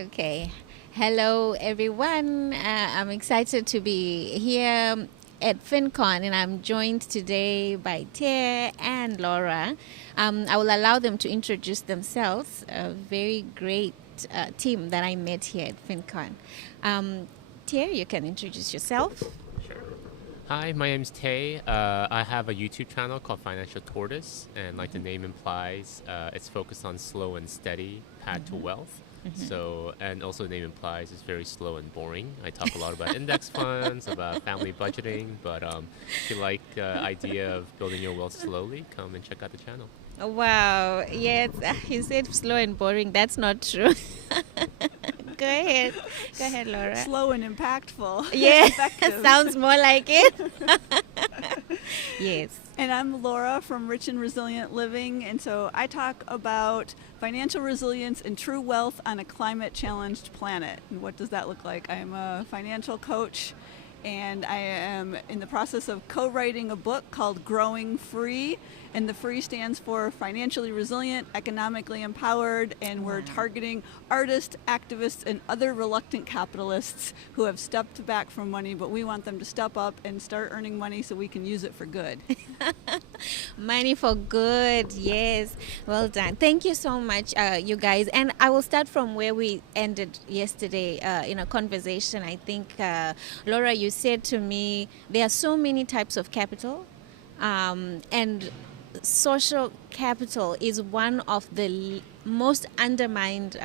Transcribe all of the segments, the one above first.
Okay. Hello, everyone. I'm excited to be here at FinCon, and I'm joined today by Tia and Laura. I will allow them to introduce themselves. A very great team that I met here at FinCon. Tia, you can introduce yourself. Sure. Hi, my name's Tay. I have a YouTube channel called Financial Tortoise, and like the name implies, it's focused on slow and steady path to wealth. So, and also the name implies it's very slow and boring. I talk a lot about index funds, about family budgeting, but if you like the idea of building your wealth slowly, come and check out the channel. Wow. Yes, you said slow and boring. That's not true. Go ahead. Go ahead, Laura. Slow and impactful. Yeah, Effective. sounds more like it. Yes. And I'm Laura from Rich and Resilient Living, and so I talk about financial resilience and true wealth on a climate-challenged planet. And what does that look like? I am a financial coach, and I am in the process of co-writing a book called Growing Free, and the free stands for financially resilient, economically empowered, and we're targeting artists, activists, and other reluctant capitalists who have stepped back from money, but we want them to step up and start earning money so we can use it for good. Money for good, yes. Well done. Thank you so much, you guys. And I will start from where we ended yesterday in a conversation. I think, Laura, you said to me, there are so many types of capital, and social capital is one of the most undermined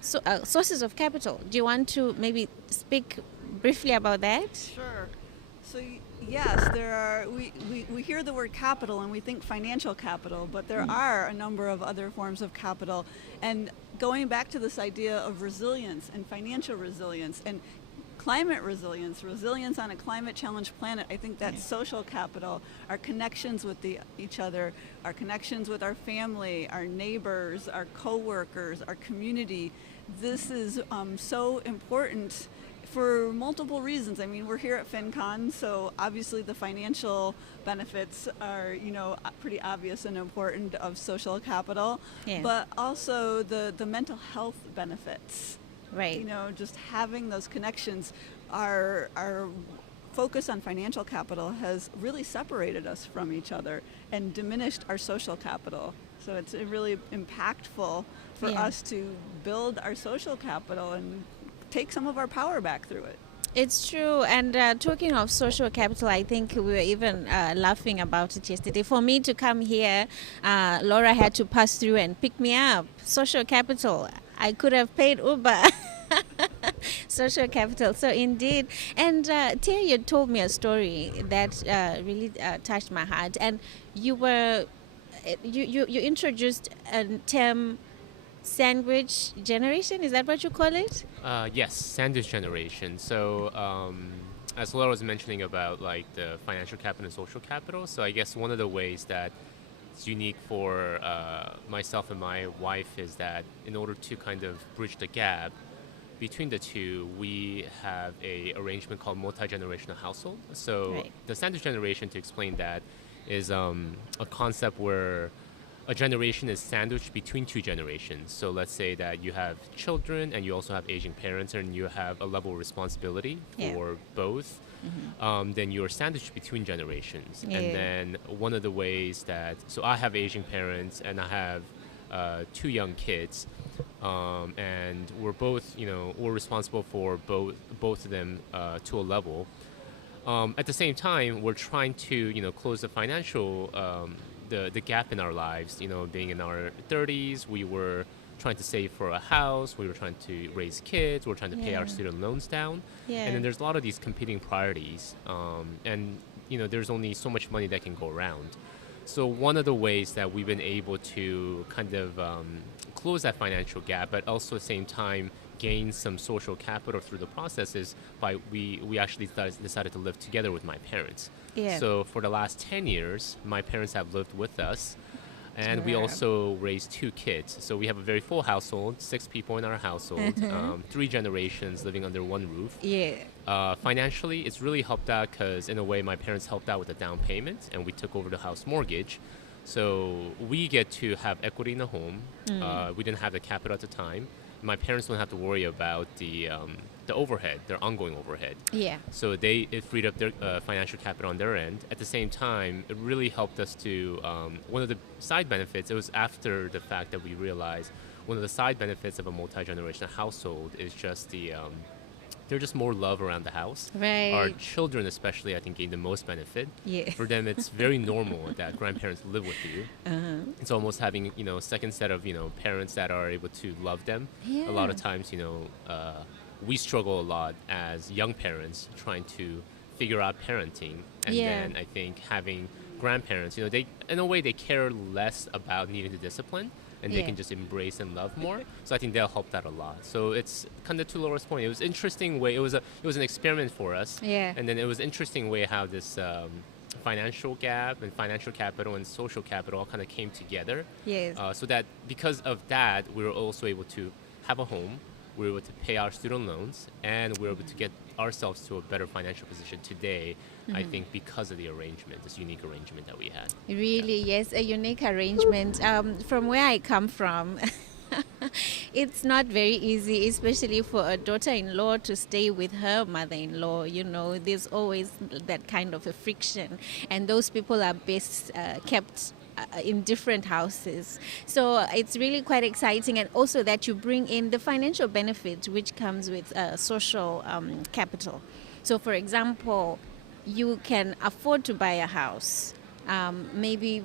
sources of capital. Do you want to maybe speak briefly about that? Sure. So yes, there are. We hear the word capital and we think financial capital, but there are a number of other forms of capital. And going back to this idea of resilience and financial resilience and climate resilience, resilience on a climate challenged planet, I think that's social capital, our connections with each other, our connections with our family, our neighbors, our coworkers, our community. This is so important for multiple reasons. I mean, we're here at FinCon, so obviously the financial benefits are, pretty obvious and important of social capital, but also the mental health benefits. Right. Just having those connections, our focus on financial capital has really separated us from each other and diminished our social capital. So it's really impactful for us to build our social capital and take some of our power back through it. It's true. And talking of social capital, I think we were even laughing about it yesterday. For me to come here, Laura had to pass through and pick me up. Social capital. I could have paid Uber. Social capital. So indeed. And Tia, you told me a story that really touched my heart. And you introduced a term, sandwich generation. Is that what you call it? Yes, sandwich generation. So, as Laura was mentioning about like the financial capital and social capital, so I guess one of the ways that it's unique for myself and my wife is that in order to kind of bridge the gap between the two, we have a arrangement called multi-generational household. So the sandwich generation, to explain that, is a concept where a generation is sandwiched between two generations. So let's say that you have children and you also have aging parents and you have a level of responsibility for both. Then you're sandwiched between generations. And then one of the ways that, so I have aging parents and I have two young kids, and we're both, we're responsible for both of them to a level. At the same time, we're trying to, close the financial the gap in our lives. Being in our 30s, we were trying to save for a house, we were trying to raise kids, we were trying to pay our student loans down, and then there's a lot of these competing priorities, and there's only so much money that can go around. So one of the ways that we've been able to kind of close that financial gap, but also at the same time gain some social capital through the process is by we actually decided to live together with my parents. So for the last 10 years, my parents have lived with us, and we also raised two kids. So we have a very full household, 6 people in our household, 3 generations living under one roof. Financially, it's really helped out because in a way my parents helped out with the down payment and we took over the house mortgage. So we get to have equity in the home. We didn't have the capital at the time. my parents don't have to worry about the overhead, their ongoing overhead. Yeah. So it freed up their financial capital on their end. At the same time, it really helped us to, one of the side benefits, it was after the fact that we realized one of the side benefits of a multi-generational household is just there's just more love around the house. Our Right. children especially, I think, gain the most benefit. Yeah. For them, it's very normal that grandparents live with you. Uh-huh. It's almost having, a second set of, parents that are able to love them. A lot of Yeah. times, we struggle a lot as young parents trying to figure out parenting. And Yeah. then I think having grandparents, they, in a way, they care less about needing to discipline and they Yeah. can just embrace and love more. So I think they'll help that a lot. So it's kind of to Laura's point. It was interesting way. It was an experiment for us. Yeah. And then it was interesting way how this financial gap and financial capital and social capital all kind of came together. Yes. So that because of that, we were also able to have a home. We were able to pay our student loans, and we were able to get ourselves to a better financial position today. I think because of the arrangement, this unique arrangement that we had. Really, yes, a unique arrangement. From where I come from, it's not very easy, especially for a daughter-in-law to stay with her mother-in-law. There's always that kind of a friction, and those people are best kept in different houses. So it's really quite exciting, and also that you bring in the financial benefit which comes with social capital. So, for example, you can afford to buy a house. Maybe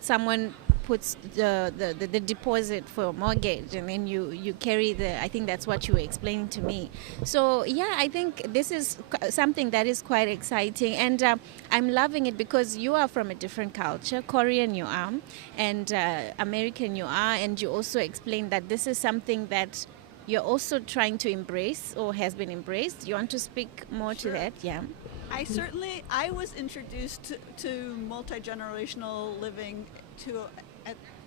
someone puts the deposit for a mortgage, and then you carry I think that's what you were explaining to me. So yeah, I think this is something that is quite exciting, and I'm loving it because you are from a different culture. Korean you are, and American you are, and you also explained that this is something that you're also trying to embrace or has been embraced. You want to speak more Sure. to that? Yeah. I was introduced to multi-generational living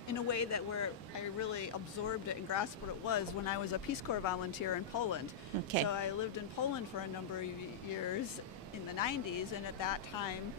in a way where I really absorbed it and grasped what it was when I was a Peace Corps volunteer in Poland. Okay. So I lived in Poland for a number of years in the 90s, and at that time,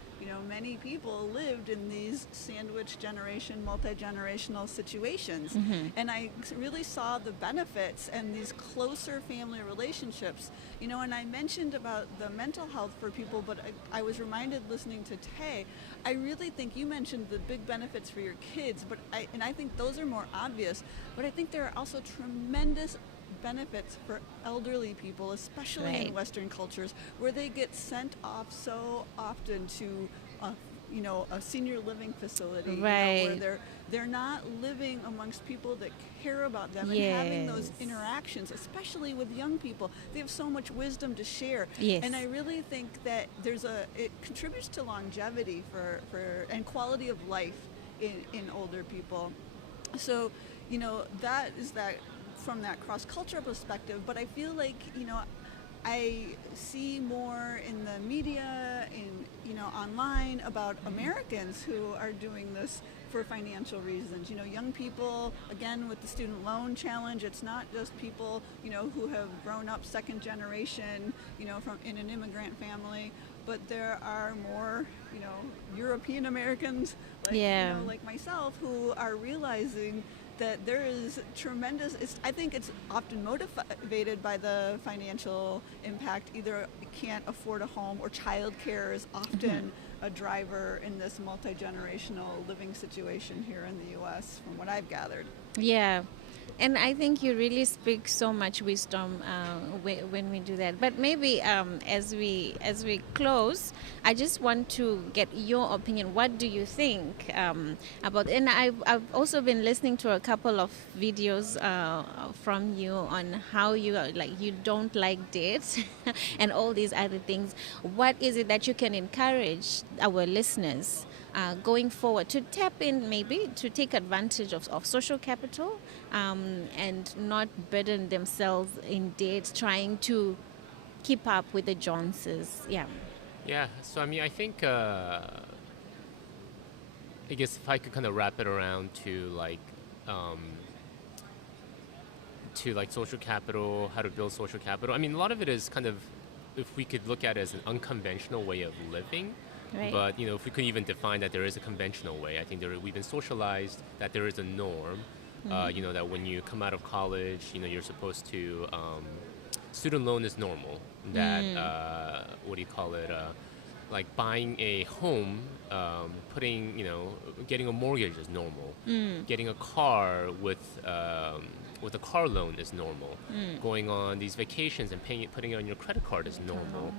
many people lived in these sandwich generation, multi-generational situations. And I really saw the benefits and these closer family relationships. And I mentioned about the mental health for people, but I was reminded listening to Tay, I really think you mentioned the big benefits for your kids, and I think those are more obvious, but I think there are also tremendous benefits for elderly people, especially Right. in Western cultures, where they get sent off so often to a senior living facility, where Right. they're not living amongst people that care about them and having those Yes. interactions, especially with young people. They have so much wisdom to share. Yes. And I really think that it contributes to longevity and quality of life in older people. So, that is that from that cross-cultural perspective, but I feel like, I see more in the media, online about Americans who are doing this for financial reasons. Young people, again, with the student loan challenge, it's not just people, who have grown up second generation, in an immigrant family, but there are more, European Americans, like myself, who are realizing that there is tremendous, I think it's often motivated by the financial impact. Either can't afford a home, or childcare is often a driver in this multi-generational living situation here in the U.S., from what I've gathered. Yeah, and I think you really speak so much wisdom when we do that. But maybe as we close, I just want to get your opinion. What do you think about? And I've also been listening to a couple of videos from you on how you you don't like dates and all these other things. What is it that you can encourage our listeners going forward to tap in, maybe to take advantage of social capital and not burden themselves in debt trying to keep up with the Joneses? Yeah. Yeah. So I think I guess if I could kind of wrap it around to social capital, how to build social capital. A lot of it is kind of, if we could look at it as an unconventional way of living. Right. But if we could even define that there is a conventional way, I think we've been socialized that there is a norm That when you come out of college, you're supposed to student loan is normal. That what do you call it? Like buying a home, getting a mortgage is normal. Getting a car with a car loan is normal. Going on these vacations and putting it on your credit card is normal.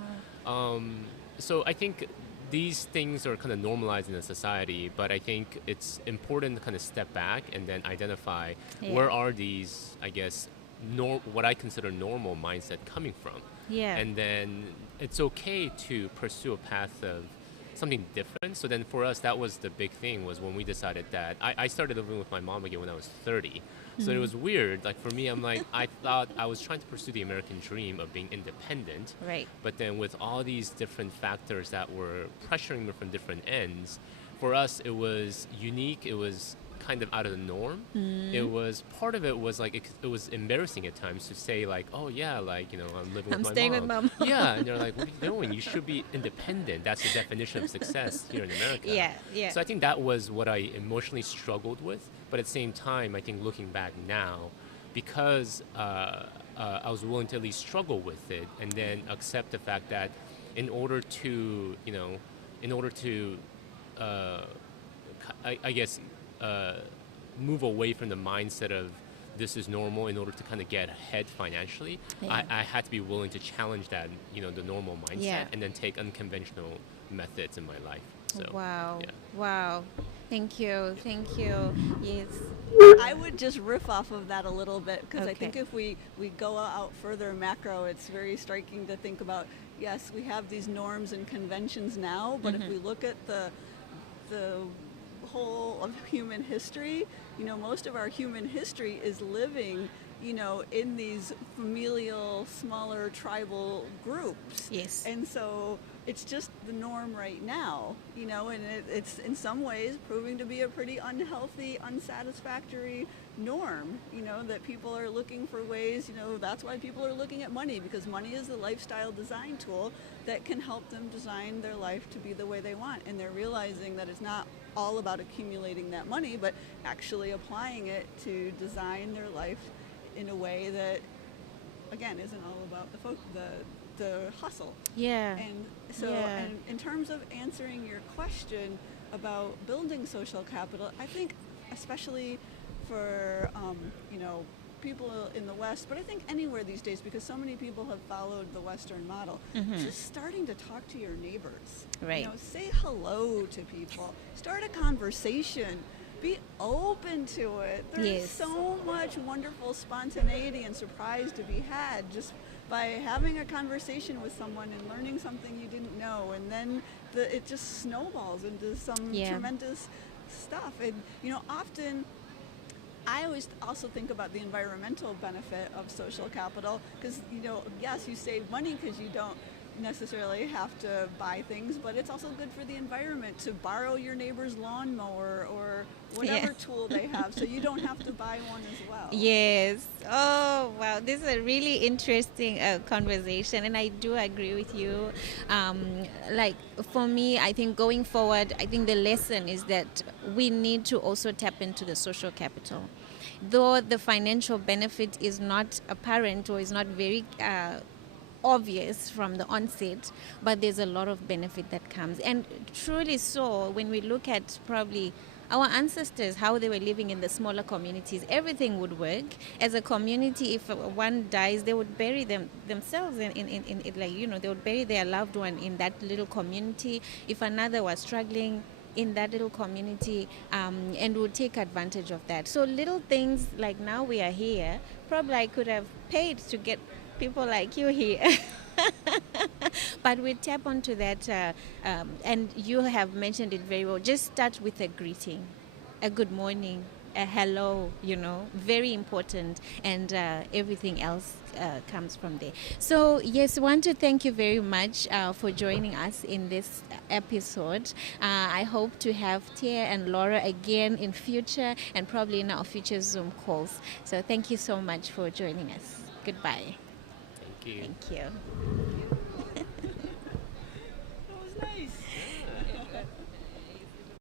So I think these things are kind of normalized in the society, but I think it's important to kind of step back and then identify where are these, I guess, what I consider normal mindset coming from. Yeah. And then it's okay to pursue a path of something different. So then for us, that was the big thing, was when we decided that I started living with my mom again when I was 30. So it was weird. Like for me, I'm like, I thought I was trying to pursue the American dream of being independent. Right. But then with all these different factors that were pressuring me from different ends, for us, it was unique. It was kind of out of the norm. It was, part of it was like, it was embarrassing at times to say like, oh yeah, like, I'm living I'm with my staying mom. with mom. Yeah, and they're like, what are you doing? You should be independent. That's the definition of success here in America. Yeah, yeah. So I think that was what I emotionally struggled with. But at the same time, I think looking back now, because I was willing to at least struggle with it and then accept the fact that in order to, uh, I guess, move away from the mindset of this is normal in order to kind of get ahead financially, I had to be willing to challenge that, the normal mindset, and then take unconventional methods in my life. So, Wow. yeah. Wow. Thank you. Thank you. Yes. I would just riff off of that a little bit, because I Okay. think if we go out further macro, it's very striking to think about, yes, we have these norms and conventions now, but if we look at the whole of human history, most of our human history is living, in these familial, smaller tribal groups. Yes. And so it's just the norm right now, and it's in some ways proving to be a pretty unhealthy, unsatisfactory norm, that people are looking for ways, that's why people are looking at money, because money is the lifestyle design tool that can help them design their life to be the way they want. And they're realizing that it's not all about accumulating that money, but actually applying it to design their life in a way that, again, isn't all about the hustle. Yeah. And so, and in terms of answering your question about building social capital, I think especially for people in the West, but I think anywhere these days, because so many people have followed the Western model, just starting to talk to your neighbors. Right. Say hello to people, start a conversation, be open to it. There's so much wonderful spontaneity and surprise to be had just by having a conversation with someone and learning something you didn't know, and then it just snowballs into some tremendous stuff. And often I always also think about the environmental benefit of social capital, because yes, you save money because you don't necessarily have to buy things, but it's also good for the environment to borrow your neighbor's lawnmower or whatever tool they have, so you don't have to buy one as well. Yes. Oh, wow. This is a really interesting conversation, and I do agree with you. Like, for me, I think going forward, I think the lesson is that we need to also tap into the social capital. Though the financial benefit is not apparent or is not very obvious from the onset, but there's a lot of benefit that comes. And truly so, when we look at probably our ancestors, how they were living in the smaller communities, everything would work. As a community, if one dies, they would bury themselves in they would bury their loved one in that little community. If another was struggling in that little community, and would take advantage of that. So little things like now we are here, probably I could have paid to get people like you here. But we tap onto that, and you have mentioned it very well. Just start with a greeting, a good morning, a hello, very important, and everything else comes from there. So yes, I want to thank you very much for joining us in this episode. I hope to have Tia and Laura again in future, and probably in our future Zoom calls. So thank you so much for joining us. Goodbye. Thank you. Thank you.